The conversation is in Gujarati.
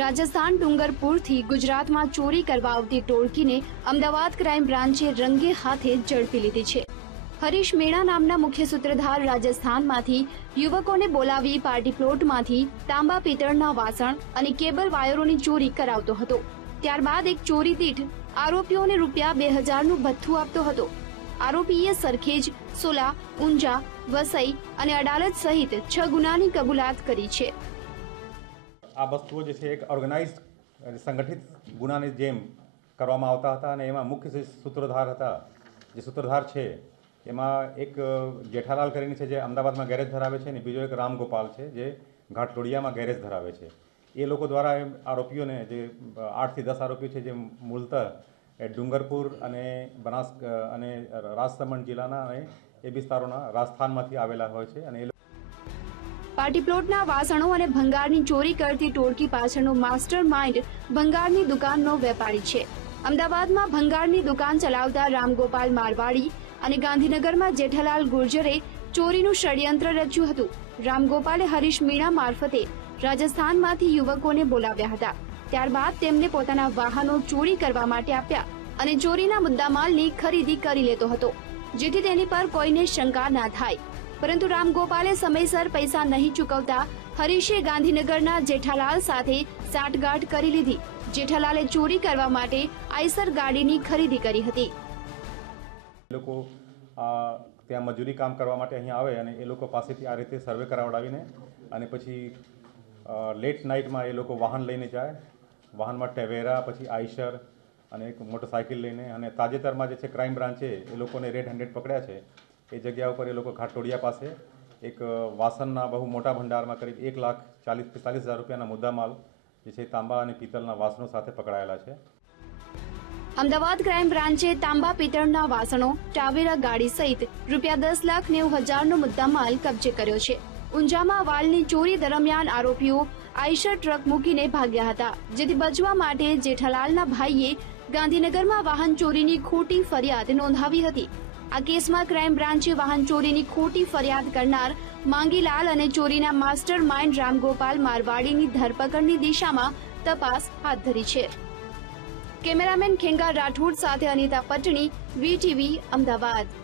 રાજસ્થાન ડુંગરપુરથી ગુજરાતમાં ચોરી કરવા આવતી ટોળકીને અમદાવાદ ક્રાઇમ બ્રાન્ચે રંગે હાથે ઝડપી લીધી છે. હરીશ મેણા નામના મુખ્ય સૂત્રધાર રાજસ્થાનમાંથી યુવકોને બોલાવી પાર્ટી પ્લોટમાંથી તાંબા પિત્તળના વાસણ અને કેબલ વાયરોની ચોરી કરાવતો હતો. ત્યારબાદ એક ચોરી દીઠ આરોપીઓને રૂપિયા બે હજારનું ભથ્થું આપતો હતો. આરોપીએ સરખેજ, સોલા, ઊંઝા, વસઈ અને અડાલજ સહિત છ ગુનાની કબૂલાત કરી છે. આ વસ્તુઓ જે છે એક ઓર્ગેનાઇઝ સંગઠિત ગુનાની જેમ કરવામાં આવતા હતા અને એમાં મુખ્ય સૂત્રધાર હતા, જે સૂત્રધાર છે, એમાં એક જેઠાલાલ કરીને છે જે અમદાવાદમાં ગેરેજ ધરાવે છે અને બીજો એક રામગોપાલ છે જે ઘાટલોડિયામાં ગેરેજ ધરાવે છે. એ લોકો દ્વારા એ આરોપીઓને જે આઠથી દસ આરોપીઓ છે જે મૂળતઃ એ ડુંગરપુર અને બનાસ અને રાજસમંદ જિલ્લાના અને એ વિસ્તારોના રાજસ્થાનમાંથી આવેલા હોય છે અને એ પાર્ટી પ્લોટના વાસણો અને ભંગારની ચોરી કરતી ટોળકી પાછળનો માસ્ટર માઇન્ડ ભંગારની દુકાનનો વેપારી છે. અમદાવાદમાં ભંગારની દુકાન ચલાવતા રામગોપાલ મારવાડી અને ગાંધીનગરમાં જેઠાલાલ ગુર્જરે ચોરીનું ષડયંત્ર રચ્યું હતું. રામગોપાલે હરીશ મીણા મારફતે રાજસ્થાનમાંથી યુવકોને બોલાવ્યા હતા. ત્યારબાદ તેમને પોતાના વાહનો ચોરી કરવા માટે આપ્યા અને ચોરીના મુદ્દામાલની ખરીદી કરી લેતો હતો. જેથી તેની પર કોઈને શંકા ના થાય. પરંતુ રામગોપાલે સમયસર પૈસા નહીં ચૂકવતા હરીશે ગાંધીનગરના જેઠાલાલ સાથે સાંઠગાંઠ કરી લીધી. જેઠાલાલે ચોરી કરવા માટે આઈસર ગાડીની ખરીદી કરી હતી. લોકો ત્યાં મજૂરી કામ કરવા માટે અહીંયા આવે અને એ લોકો પાસેથી આ રીતે સર્વે કરાવડાવીને અને પછી લેટ નાઇટમાં એ લોકો વાહન લઈને જાય. વાહનમાં ટેવેરા, પછી આઈશર અને એક મોટરસાઇકલ લઈને અને તાજેતરમાં જે છે ક્રાઇમ બ્રાન્ચે એ લોકોને રેડ હેન્ડેડ પકડ્યા છે. એ જગ્યા ઉપર એ લોકો ઘાટોડિયા પાસે એક વાસણના બહુ મોટા ભંડારમાં કરીબ એક લાખ ચાલીસ પિસ્તાલીસ હજાર રૂપિયાના મુદ્દામાલ જે છે તાંબા અને પિત્તળના વાસણો સાથે પકડાયેલા છે. અમદાવાદ ક્રાઇમ બ્રાન્ચે તાંબા પિત્તળના વાસણો, ટાવેરા ગાડી સહિત રૂપિયા દસ લાખ નેવું હજારનો મુદ્દામાલ કબજે કર્યો છે. ઊંઝામાં વાલની ચોરી દરમિયાન આરોપીઓ આઈશર ટ્રક મૂકીને ભાગ્યા હતા, જેથી બચવા માટે જેઠાલાલના ભાઈએ ગાંધીનગરમાં વાહન ચોરીની ખોટી ફરિયાદ નોંધાવી હતી. આ કેસમાં ક્રાઇમ બ્રાન્ચે વાહન ચોરીની ખોટી ફરિયાદ કરનાર માંગીલાલ અને ચોરીના માસ્ટર માઇન્ડ રામગોપાલ મારવાડીની ધરપકડની દિશામાં તપાસ હાથ ધરી છે. કેમેરામેન ખેંગા રાઠોડ સાથે અનિતા પટણી, વીટીવી, અમદાવાદ.